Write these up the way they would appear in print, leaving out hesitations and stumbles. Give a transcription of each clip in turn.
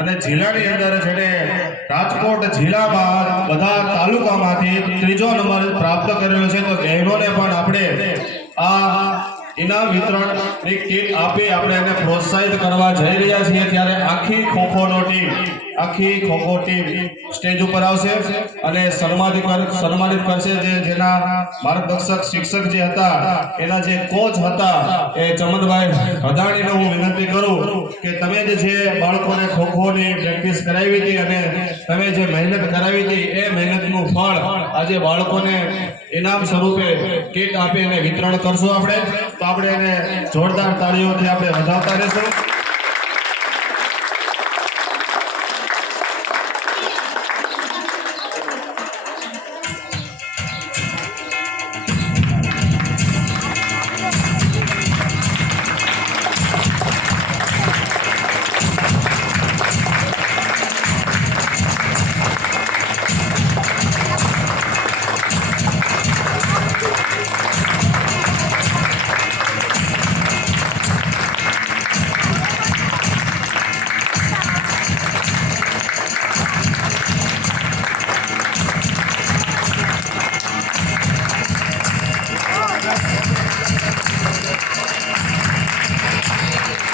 અને જિલ્લાની અંદર જેને રાજકોટ જિલ્લામાં બધા તાલુકામાંથી ત્રીજો નંબર પ્રાપ્ત કરેલો છે, તો બહેનોને પણ આપણે આ ઇનામ વિતરણની કીટ આપી આપણે એને પ્રોત્સાહિત કરવા જઈ રહ્યા છીએ। ત્યારે આખી ખોખોનો ટીમ સ્ટેજ ઉપર આવશે અને સન્માનિત કરશે જેના માર્ગદર્શક શિક્ષક જે હતા, એના જે કોચ હતા એ ચમનભાઈ હદાણીને હું વિનંતી કરું કે તમે જે બાળકોને ખોખોની પ્રેક્ટિસ કરાવી હતી અને તમે જે મહેનત કરાવી હતી એ મહેનતનું ફળ આજે બાળકોને ઇનામ સ્વરૂપે કીટ આપી અને વિતરણ કરશું આપણે, તો આપણે એને જોરદાર તાળીઓથી આપણે વધાવતા રહેશું।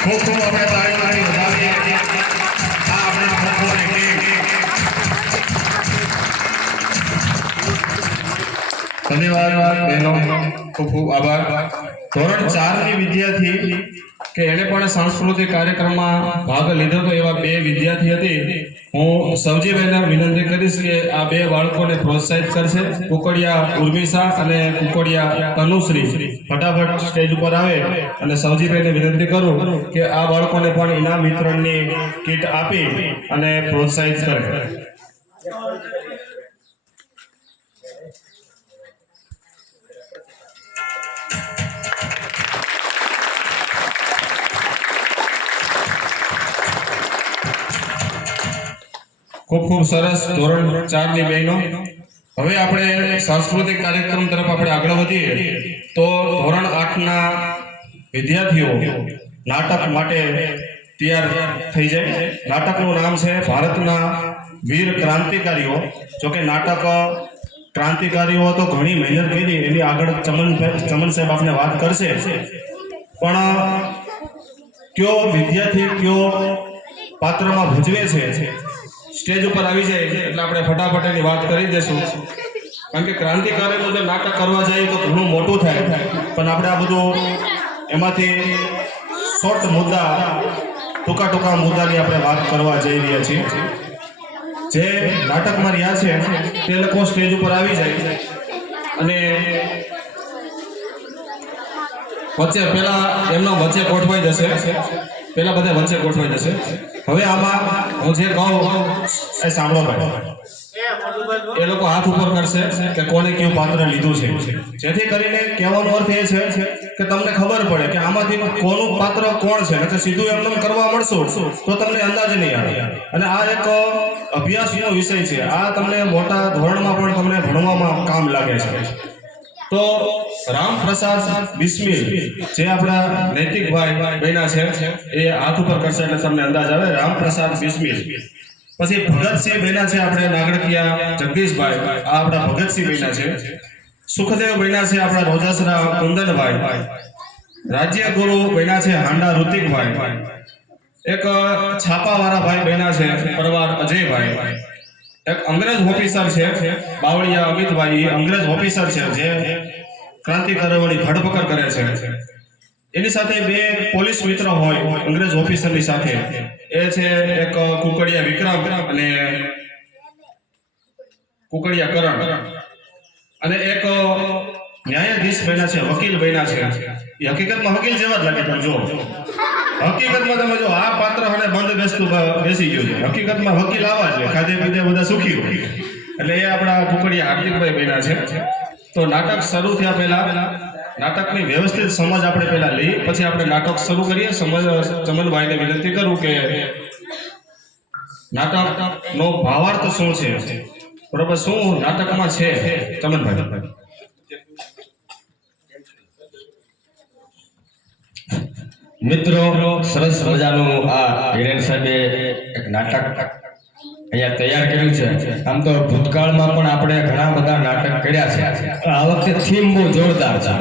ખૂબ ખૂબ આપણે તાળીઓથી વધાવીએ આ આપણા ખોખોની ટીમ। ધન્યવાદ બહેનો, ખૂબ ખૂબ આભાર। ધોરણ 4 ની વિદ્યાર્થી કે એને પણ સાંસ્કૃતિક કાર્યક્રમમાં ભાગ લીધો તો એવા બે વિદ્યાર્થી હતી, હું સવજીભાઈને વિનંતી કરીશ કે આ બે બાળકોને પ્રોત્સાહિત કરશે। કુકડિયા ઉર્મિશા અને કુકડિયા તનુશ્રી ફટાફટ સ્ટેજ ઉપર આવે અને સવજીભાઈને વિનંતી કરું કે આ બાળકોને પણ ઇનામ વિતરણની કીટ આપી અને પ્રોત્સાહિત કરે। ખૂબ ખૂબ સરસ ધોરણ 4 ની બહેનો। હવે આપણે સાંસ્કૃતિક કાર્યક્રમ તરફ આપણે આગળ વધીએ તો ધોરણ 8 ના વિદ્યાર્થીઓ નાટક માટે તૈયાર થઈ જાય। નાટકનું નામ છે ભારતના વીર ક્રાંતિકારીઓ। જોકે નાટક ક્રાંતિકારીઓ તો ઘણી મહેનત કરી, એની આગળ ચમન સાહેબ આપને વાત કરશે, પણ કયો વિદ્યાર્થી કયો પાત્રમાં ભજવે છે સ્ટેજ ઉપર આવી જાય એટલે આપણે ફટાફટ એની વાત કરી દેશું। કારણ કે ક્રાંતિકારીનું જો નાટક કરવા જાય તો ઘણું મોટું થાય, પણ આપણે આ બધું એમાંથી શોર્ટ મુદ્દા, ટૂંકા મુદ્દાની આપણે વાત કરવા જઈ રહ્યા છીએ। જે નાટકમાં રહ્યા છે તે લોકો સ્ટેજ ઉપર આવી જાય અને વચ્ચે પેલા એમનો વચ્ચે ગોઠવાઈ જશે, પેલા બધા વચ્ચે ગોઠવાઈ જશે। હવે આમાં હું જે કહું એ સાંભળો ભાઈ, એ લોકો હાથ ઉપર કરશે કે કોને કયું પાત્ર લીધું છે, જેથી કરીને કહેવાનો અર્થ એ છે કે તમને ખબર પડે કે આમાંથી કોનું પાત્ર કોણ છે, નકર સીધું એમને કરવા મળશો તો તમને અંદાજ નહીં આવે। અને આ એક અભ્યાસનો વિષય છે, આ તમને મોટા ધોરણમાં પણ તમને ભણવામાં કામ લાગે છે। તો રામપ્રસાદ બિસ્મિલ જે આપણા નૈતિકભાઈ બન્યા છે એ હાથ ઉપર કરશે એટલે તમને અંદાજ આવે। રામપ્રસાદ બિસ્મિલ। પછી ભગતસિંહ બન્યા છે આપણે નાગડકિયા જગદીશભાઈ, આ આપણા ભગતસિંહ બન્યા છે। સુખદેવ બન્યા છે આપણા રોજાસરા કુંદનભાઈ। રાજ્યગુરુ બન્યા છે હાંડા ઋતિકભાઈ। એક છાપાવાળા ભાઈ બન્યા છે પરવાર અજયભાઈ। એક અંગ્રેજ ઓફિસર છે બાવળિયા અમિતભાઈ, અંગ્રેજ ઓફિસર છે જે ક્રાંતિકારીઓની ધરપકડ કરે છે। એની સાથે બે પોલીસ મિત્ર હોય અંગ્રેજ ઓફિસરની સાથે, એ છે એક કુકડિયા વિક્રમ અને કુકડિયા કરણ, અને એક ન્યાયાધીશ બન્યા છે, વકીલ બન્યા છે। એ હકીકતમાં વકીલ જેવા જ લાગે, પણ જો હકીકતમાં તમે જો આ પાત્ર અને બંધ બેસી ગયું છે, હકીકતમાં વકીલ આવા છે, ખાધે પીધે બધા સુખી હોય, એટલે એ આપણા કુકડિયા હાર્દિકભાઈ બન્યા છે। તો નાટક શરૂ થયા પહેલા નાટકની વ્યવસ્થિત સમજ આપણે પહેલા લઈ, પછી આપણે નાટક શરૂ કરીએ। ચમનભાઈને વિનંતી કરું કે નાટકનો ભાવાર્થ શું છે, બરોબર, શું નાટકમાં છે ચમનભાઈ? મિત્રો, સરસ મજાનું આ હિરેન સાહેબે એક નાટક અહીંયા તૈયાર કર્યું છે. આમ તો ભૂતકાળમાં પણ આપણે ઘણા બધા નાટક કર્યા છે. આ વખતે થીમ બહુ જોરદાર છે.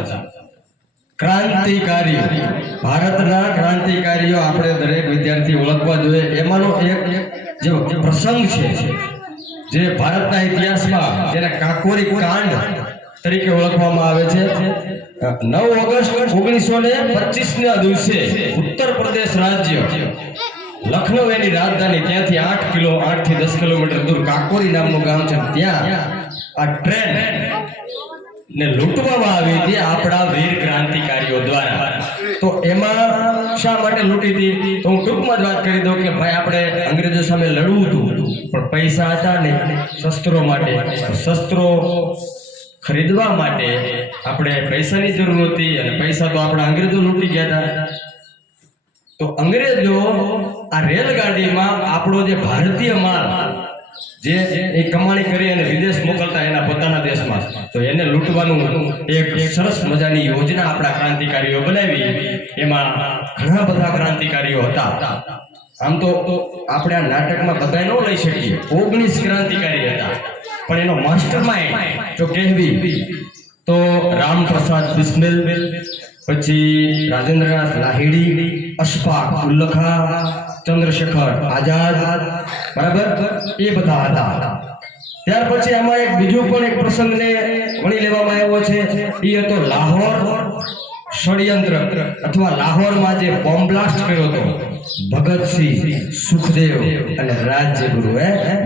ક્રાંતિકારી, ભારતના ક્રાંતિકારીઓ આપણે દરેક વિદ્યાર્થી ઓળખવા જોઈએ. એમાંનો એક જે પ્રસંગ છે જે ભારતના ઇતિહાસમાં જેને કાકોરી કાંડ તરીકે ઓળખવામાં આવે છે. 9 ઓગસ્ટ 1925 ના દિવસે ઉત્તર પ્રદેશ રાજ્ય લખનઉ એની રાજધાની, ત્યાંથી 8 થી 10 કિલોમીટર દૂર કાકોરી નામનું ગામ છે. ત્યાં આ ટ્રેન ને લૂંટવામાં આવી હતી આપણા વીર ક્રાંતિકારીઓ દ્વારા. તો એમાં શા માટે લૂંટી હતી તો હું ટૂંકમાં જ વાત કરી દઉં કે ભાઈ આપણે અંગ્રેજો સામે લડવું હતું પણ પૈસા હતા ને શસ્ત્રો માટે. શસ્ત્રો ખરીદવા માટે આપણે પૈસાની જરૂર હતી અને પૈસા તો આપણા અંગ્રેજો લૂંટી ગયા હતા. તો અંગ્રેજો આ રેલગાડીમાં આપણો જે ભારતીય માલ જે એ કમાણી કરી અને વિદેશ મોકલતા એના પોતાના દેશમાં, તો એને લૂંટવાનું એક સરસ મજાની યોજના આપણા ક્રાંતિકારીઓ બનાવી. એમાં ઘણા બધા ક્રાંતિકારીઓ હતા. આમ તો આપણે આ નાટકમાં બધા ન લઈ શકીએ, 19 ક્રાંતિકારી હતા, પણ એનો માસ્ટર માઇન્ડ જો કહેવી તો રામપ્રસાદ બિસ્મિલ, પછી રાજેન્દ્રનાથ લાહિડી, અશફાક ઉલ્લખા, ચંદ્રશેખર આઝાદ, બરાબર, એ બધા હતા. ત્યાર પછી આમાં એક બીજો પણ એક પ્રસંગને વણી લેવામાં આવ્યો છે. એ હતો લાહોર ષડયંત્ર અથવા લાહોરમાં જે બોમ્બ બ્લાસ્ટ કર્યો હતો ભગતસિંહ, સુખદેવ અને રાજ્યગુરુ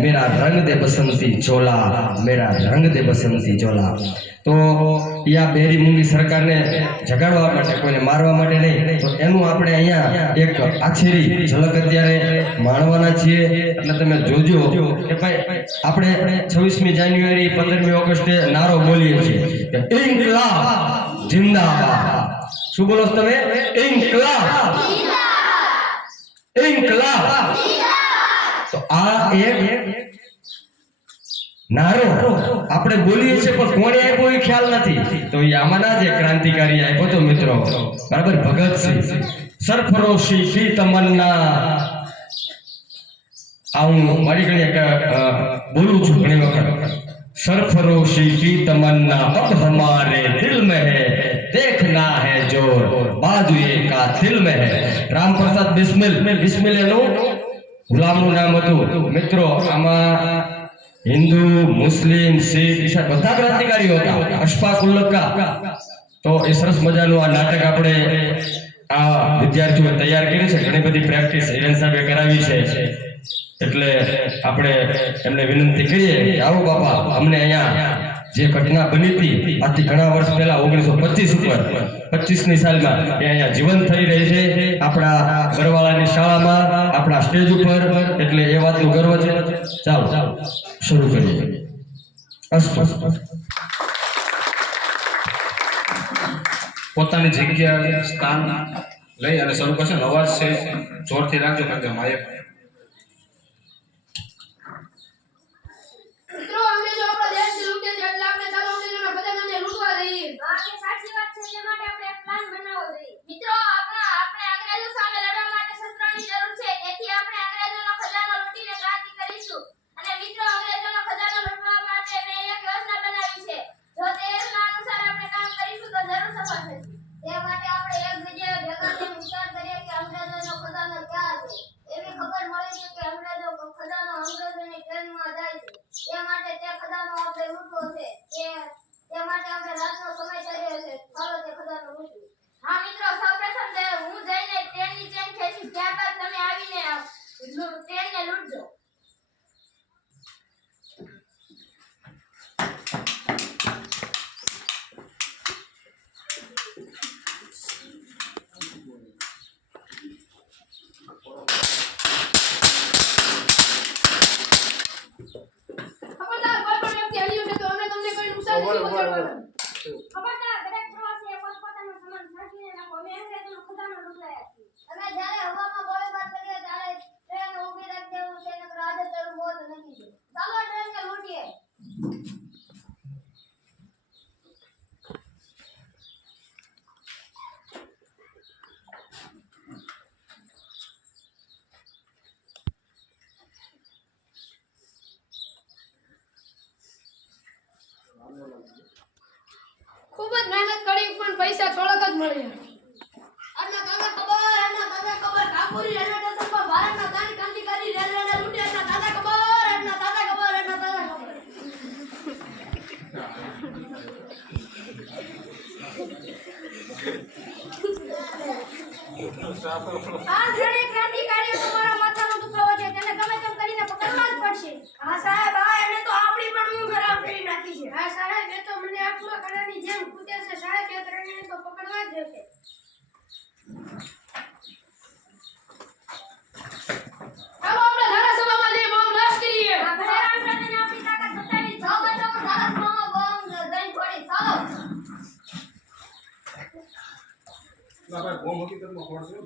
મેરા રંગ દે બસંતી ચોલા, મેરા રંગ દે બસંતી ચોલા. તો યા બેરી મૂંગી સરકારને જગાડવા માટે, કોઈને મારવા માટે નહીં, તો એનું આપણે અહીંયા એક આછેરી ઝલક અત્યારે માણવાના છીએ. એટલે તમે જોજો કે ભાઈ આપણે 26મી જાન્યુઆરી 15મી ઓગસ્ટે નારો બોલીએ છીએ કે ઇન્કલાબ જિંદાબાદ. શું બોલો છો તમે? ઇન્કલાબ, ઇન્કલાબ. તો આ એક નારો આપણે બોલીએ છીએ પણ કોણે આપ્યો એ ખ્યાલ નથી. તો એ આમાંના જે ક્રાંતિકારી આપ્યો તો મિત્રો, બરાબર, ભગતસિંહ. સરફરોશી કી તમન્ના, આ હું મારી ઘણી બોલું છું ઘણી વખત. सरफरोशी की तमन्ना अब हमारे दिल में है, देखना है जोर बाजुए का दिल में है. रामप्रसाद बिस्मिल, बिस्मिल એનું ગુલામનું નામ હતું. મિત્રો આમાં હિન્દુ, મુસ્લિમ, શીખ, ઈસાઈ બધા ક્રાંતિકારીઓ હતા. અશફાક ઉલ્લખા. તો એ સરસ મજાનું આ નાટક આપણે આ વિદ્યાર્થીઓ તૈયાર કર્યું છે. ઘણી બધી પ્રેક્ટિસ હિરેન સાહેબે કરાવી છે. એટલે આપણે એમને વિનંતી કરીએ કે આવો બાપા, અમને અહીંયા જે ઘટના બની હતી આથી ઘણા વર્ષ પહેલા 1925 ઉપર 25ની સાલમાં એ અહીંયા જીવંત થઈ રહી છે આપણા ગરવાળાની શાળામાં, આપણા સ્ટેજ ઉપર. એટલે એ વાતનું ગર્વ છે. ચાલો શરૂ કરીએ. પોતાની જગ્યા સ્થાન લઈ અને શરૂ કરશે. અવાજ છે જોરથી રાખજો કારણ કે માયક મળીએ. આના દાદા ખબર કાપુરી રેલવે સ્ટેશન પર ભારતના ત્રણ ક્રાંતિકારી રેલવેને લૂંટી. આના દાદા ખબર. આ ત્રણેય ક્રાંતિકારીઓ તમારા માથાનો દુખાવો છે, તેને ગમે તેમ કરીને પકડવા જ પડશે. હા સાહેબ, હા, એને તો આપણી પણ ઊંઘ ખરાબ કરી નાખી છે. હા સાહેબ, એ તો મને આંખમાં કડાની જેમ કૂટે છે. સાહેબ, એ ત્રણેયને તો પકડવા જ જશે. ચાલો આપણે ધારાસભામાં જઈ બોમ્બ બ્લાસ્ટ કરીએ. આપણે રામચંદ્રને આપણી તાકાત બતાવી. જાઓ બચાવો, ધારાસભામાં બોમ્બ દઈ છોડી. ચાલો. ના ભાઈ બોમ હકીકતમાં ફોડશે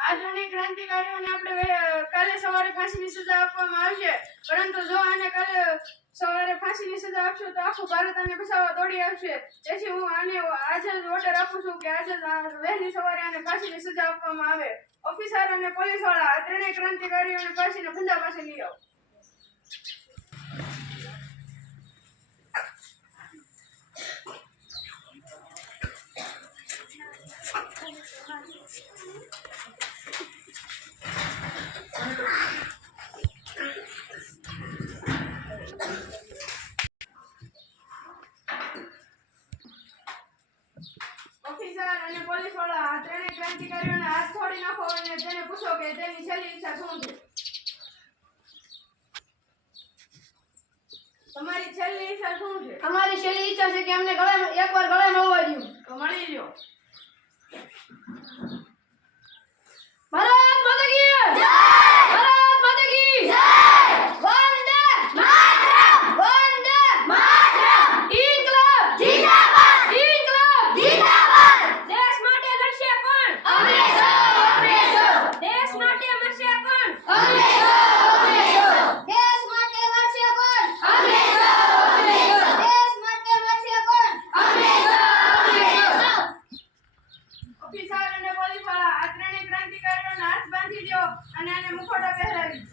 આ ત્રણેય ક્રાંતિકારીઓને આપણે કાલે સવારે ફાંસીની સજા આપવામાં આવશે, પરંતુ જો આને કાલે સવારે ફાંસીની સજા આપશો તો આખું ભારત આને બચાવવા દોડી આવશે. તેથી હું આને આજે જ ઓર્ડર આપું છું કે આજે વહેલી સવારે આને ફાંસીની સજા આપવામાં આવે. ઓફિસર અને પોલીસ વાળા આ ત્રણેય ક્રાંતિકારીઓને ફાંસીના ફંદા પાસે લઈ આવો. ઓફિસર અને પોલીસ વાળા આ ત્રણેય ક્રાંતિકારીઓને હાથ છોડી નાખો અને તેને પૂછો કે તેની છેલ્લી ઈચ્છા શું છે. તમારી છેલ્લી ઈચ્છા શું છે? અમારી છેલ્લી ઈચ્છા છે કે અમને એકવાર ગળે મળવા દો. તો મળી લ્યો. ભારત માતા કી જય! ભારત માતા કી જય! વંદે માતરમ! વંદે માતરમ! ઇન્કલાબ જિંદાબાદ! ઇન્કલાબ જિંદાબાદ! દેશ માટે લડશે કોણ? અમે સૌ! દેશ માટે મરશે કોણ? અમે સૌ! દેશ માટે લડશે કોણ? અમે સૌ! દેશ માટે લડશે કોણ? અમે સૌ! ઓફિસર અને પોલીસ વાળા આ ત્રણેય ક્રાંતિકારીઓને હાથ બાંધી દો અને આને મુખોટા પહેરાવી.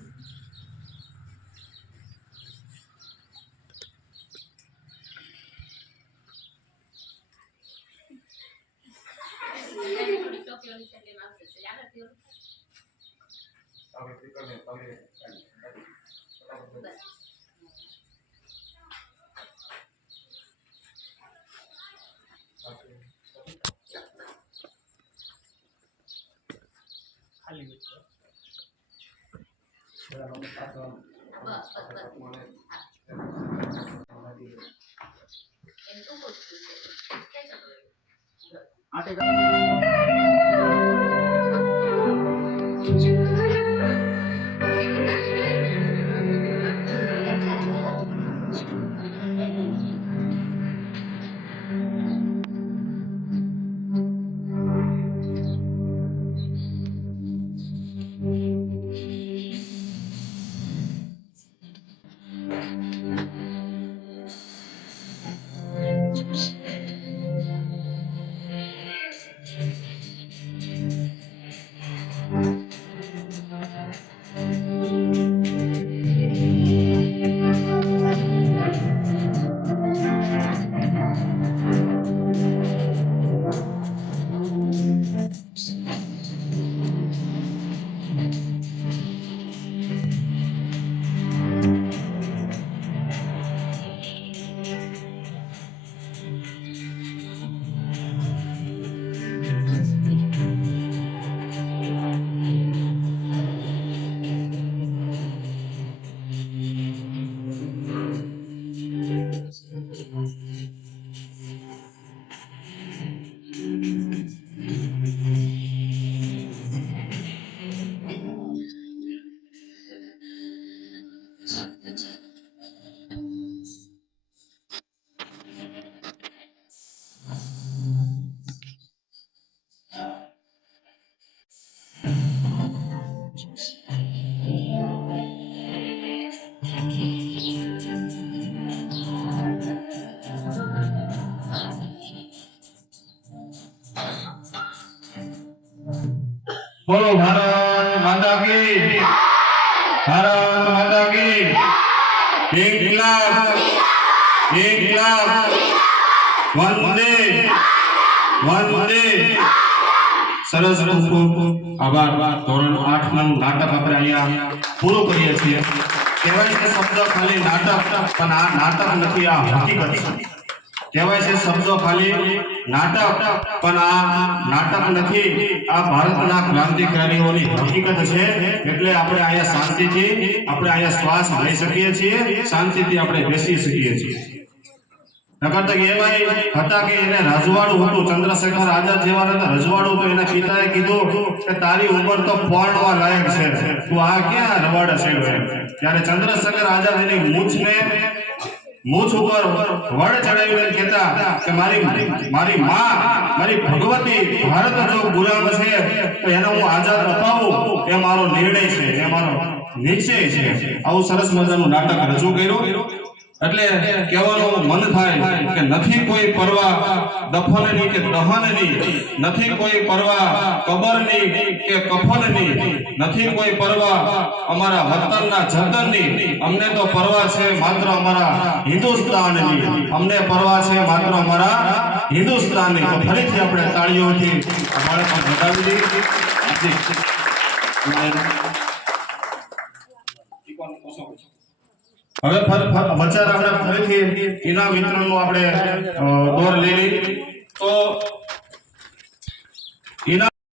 બોલો ભારત માતા કી, ભારત માતા કી, ઇન્કલાબ, ઇન્કલાબ, વંદે વંદે. સરસ, ખૂબ ખૂબ આભાર. ધોરણ 8 નું નાટક આપણે અહીંયા પૂરું કરીએ છીએ. કહેવાય છે શબ્દ ખાલી નાટક, પણ આ નાટક નથી, આ હકીકત છે. કહેવાય છે શબ્દો ખાલી નાટક, પણ આ નાટક નથી, આ ભારતના ક્રાંતિકારીઓની હકીકત છે. એટલે આપણે અહીંયા શાંતિથી આપણે અહીંયા શ્વાસ લઈ શકીએ છીએ, શાંતિથી આપણે બેસી શકીએ છીએ. નકર તો એવાય હતા કે એને રજવાડું હતું, ચંદ્રશેખર આઝાદ જેવા હતા, રજવાડું તો એના પિતાએ કીધું કે તારી ઉંમર તો પરણવા લાયક છે, તું આ ક્યાં રવાડે છે. ત્યારે ચંદ્રશેખર આઝાદ એની મૂછ ઉપર વડ ચડાવીને કહેતા કે મારી માં, મારી ભગવતી ભારત જો ગુલામ છે તો એને હું આઝાદ અપાવું, એ મારો નિર્ણય છે, એ મારો નિશ્ચય છે. આવું સરસ મજાનું નાટક રજૂ કર્યું. એટલે કહેવાનું મન થાય કે નથી કોઈ પરવા દફનની કે દહનની, નથી કોઈ પરવા કબરની કે કફનની, નથી કોઈ પરવા અમારા વતનના જતનની, અમને તો પરવા છે માત્ર અમારા હિન્દુસ્તાનની, અમને પરવા છે માત્ર અમારા હિન્દુસ્તાનની. તો ફરીથી આપણે તાળીઓથી બાળકો વધાવી દઈએ. હવે બચાર આપણે ફરીથી ઇનામ વિતરણનું આપણે દોર લઈ લઈ. તો